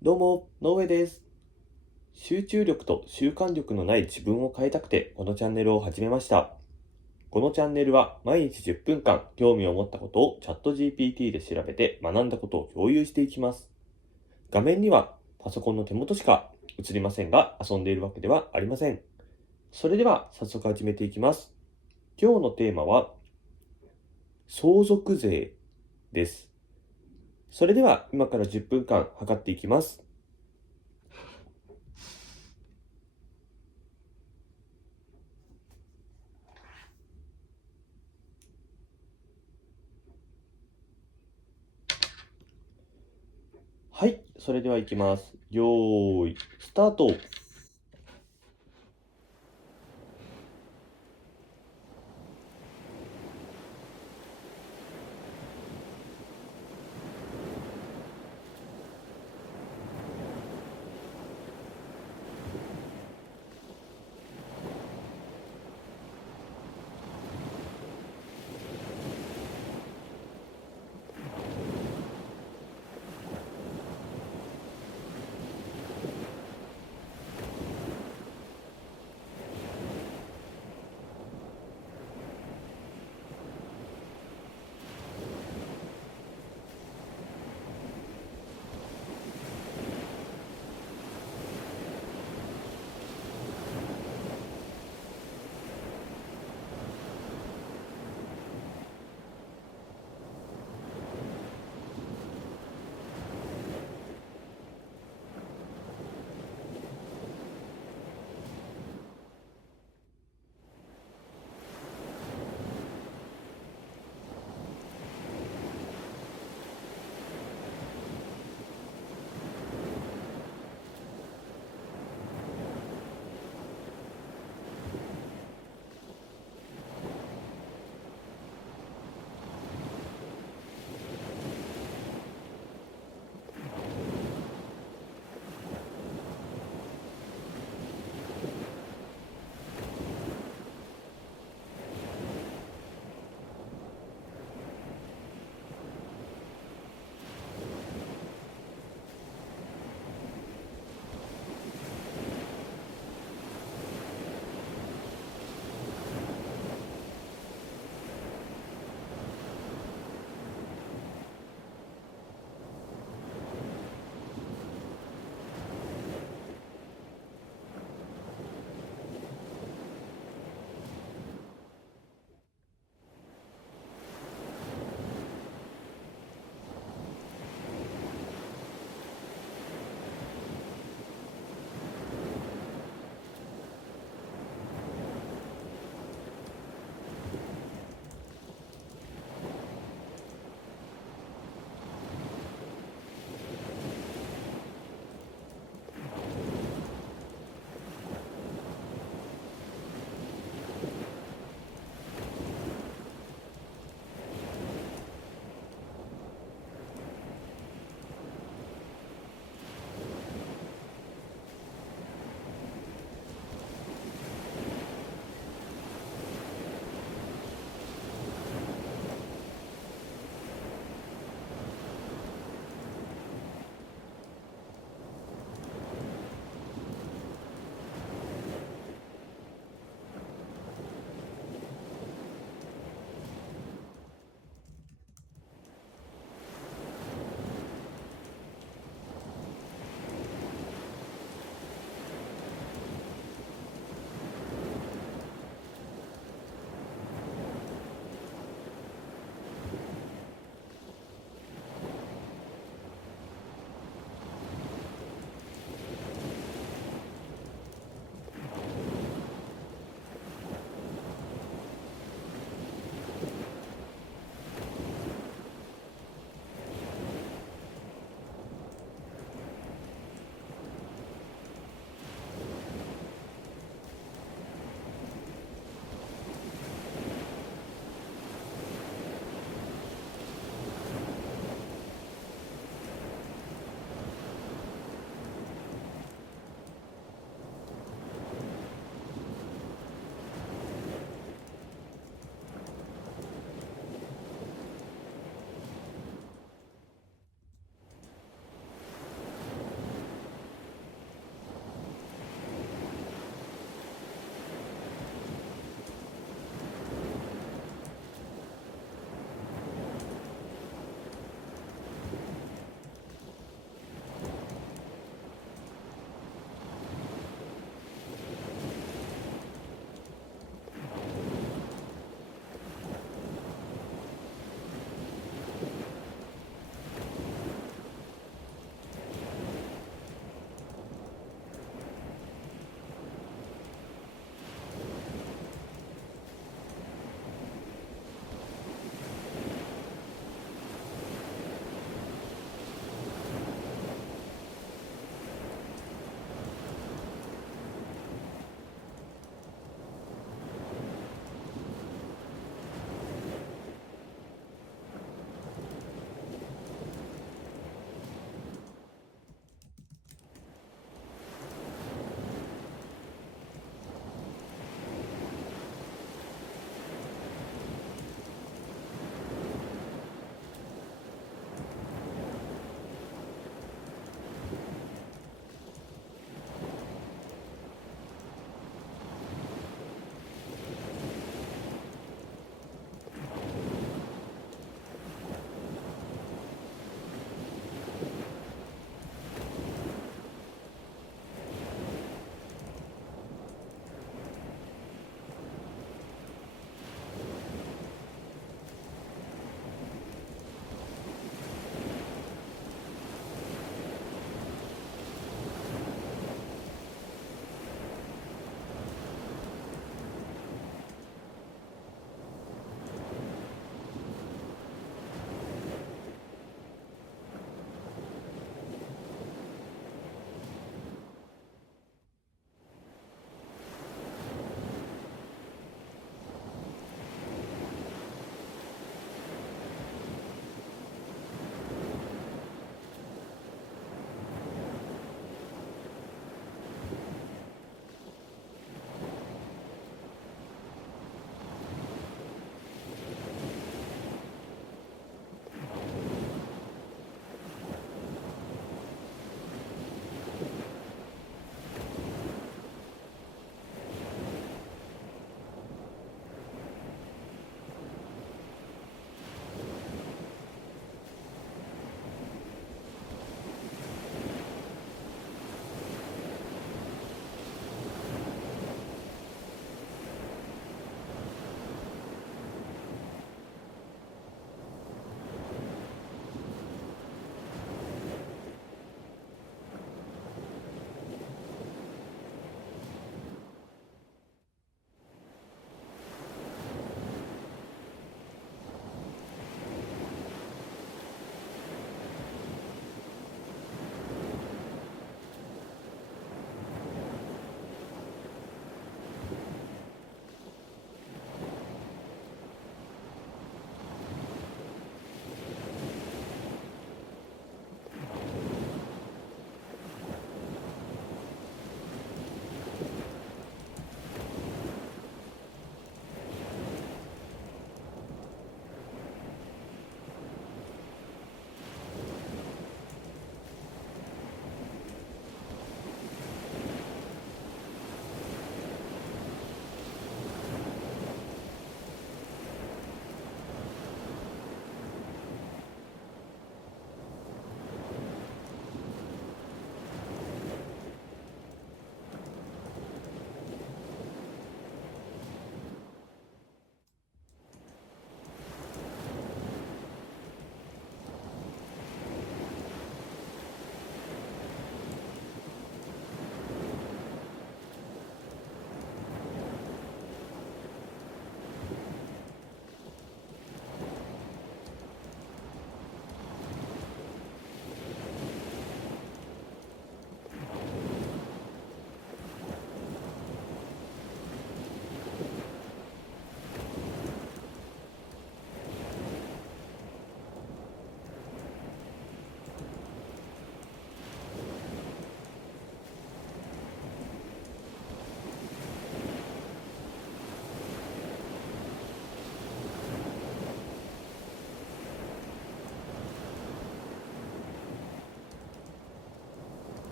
どうも、のうえです。集中力と習慣力のない自分を変えたくて、このチャンネルを始めました。このチャンネルは毎日10分間興味を持ったことをチャット GPT で調べて学んだことを共有していきます。画面にはパソコンの手元しか映りませんが、遊んでいるわけではありません。それでは早速始めていきます。今日のテーマは相続税です。それでは今から10分間測っていきます。はい、それではいきます。よーい、スタート。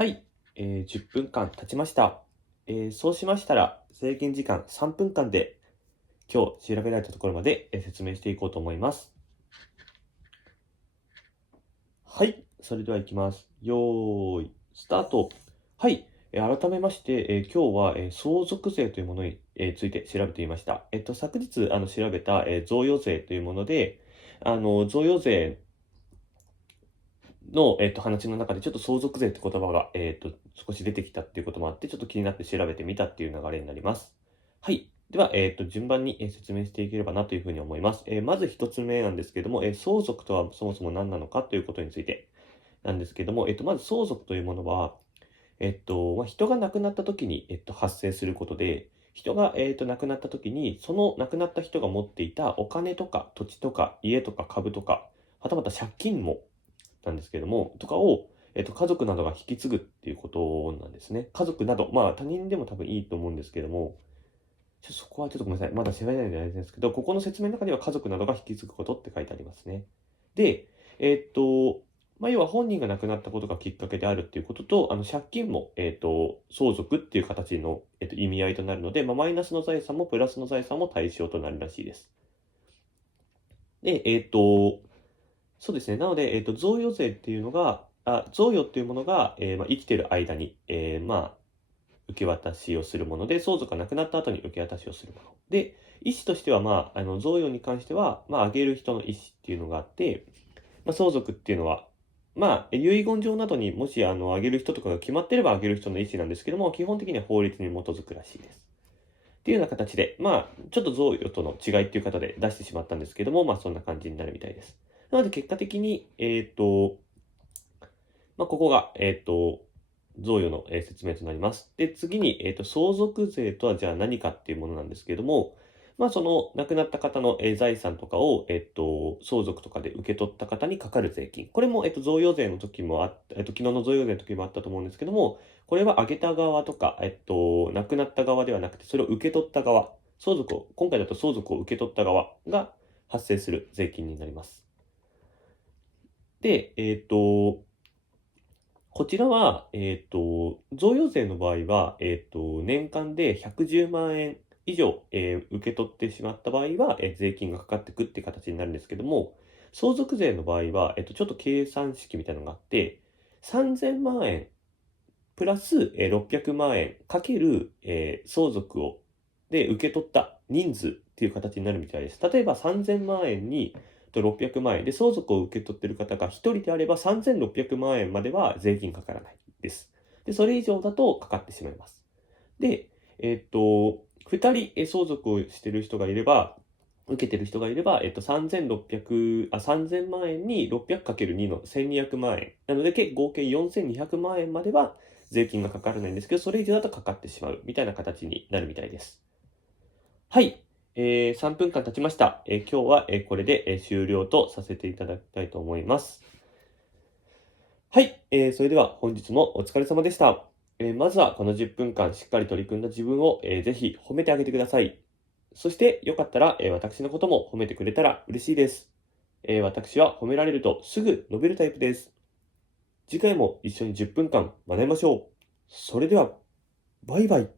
はい、10分間経ちました。そうしましたら、制限時間3分間で今日調べられたところまで説明していこうと思います。はい、それでは行きます。よーい、スタート。はい、改めまして、今日は、相続税というものに、ついて調べていました。昨日調べた、贈与税というもので、贈与税の、話の中でちょっと相続税って言葉が、少し出てきたっていうこともあって、ちょっと気になって調べてみたっていう流れになります。はい。では、順番に説明していければなというふうに思います。まず一つ目なんですけども、相続とはそもそも何なのかということについてなんですけども、まず相続というものは、人が亡くなった時に、発生することで、人が、亡くなった時に、その亡くなった人が持っていたお金とか土地とか家とか株とか、はたまた借金もなんですけども、とかを、家族などが引き継ぐっていうことなんですね。家族など、まあ他人でも多分いいと思うんですけども、そこはちょっとごめんなさい。まだ調べないのであれですけど、ここの説明の中では家族などが引き継ぐことって書いてありますね。で、要は本人が亡くなったことがきっかけであるっていうことと、借金も、相続っていう形の、意味合いとなるので、マイナスの財産もプラスの財産も対象となるらしいです。で、そうですね。なので、贈与税っていうのが、贈与っていうものが、生きてる間に、受け渡しをするもので、相続がなくなった後に受け渡しをするもの。で、意思としては、贈与に関しては、あげる人の意思っていうのがあって、相続っていうのは、遺言状などにもし、あげる人とかが決まってればあげる人の意思なんですけども、基本的には法律に基づくらしいです。っていうような形で、ちょっと贈与との違いっていう方で出してしまったんですけども、そんな感じになるみたいです。なので結果的に、ここが、贈与の、説明となります。で、次に、相続税とはじゃあ何かっていうものなんですけれども、その亡くなった方の、財産とかを、相続とかで受け取った方にかかる税金。これも、贈与税の時も昨日の贈与税の時もあったと思うんですけども、これはあげた側とか、亡くなった側ではなくて、それを受け取った側、今回だと相続を受け取った側が発生する税金になります。で、こちらは、贈与税の場合は、年間で110万円以上、受け取ってしまった場合は、税金がかかってくっていう形になるんですけども、相続税の場合は、ちょっと計算式みたいなのがあって、3000万円プラス、600万円かける、相続を、で、受け取った人数っていう形になるみたいです。例えば3000万円に600万円で相続を受け取っている方が1人であれば3600万円までは税金かからないです。で、それ以上だとかかってしまいます。で、2人相続をしている人がいれば、受けてる人がいれば、3000万円に 600×2 の1200万円。なので、合計4200万円までは税金がかからないんですけど、それ以上だとかかってしまうみたいな形になるみたいです。はい。3分間経ちました。今日は、これで、終了とさせていただきたいと思います。はい。それでは本日もお疲れ様でした。まずはこの10分間しっかり取り組んだ自分を、ぜひ褒めてあげてください。そしてよかったら、私のことも褒めてくれたら嬉しいです。私は褒められるとすぐ伸びるタイプです。次回も一緒に10分間学びましょう。それでは、バイバイ。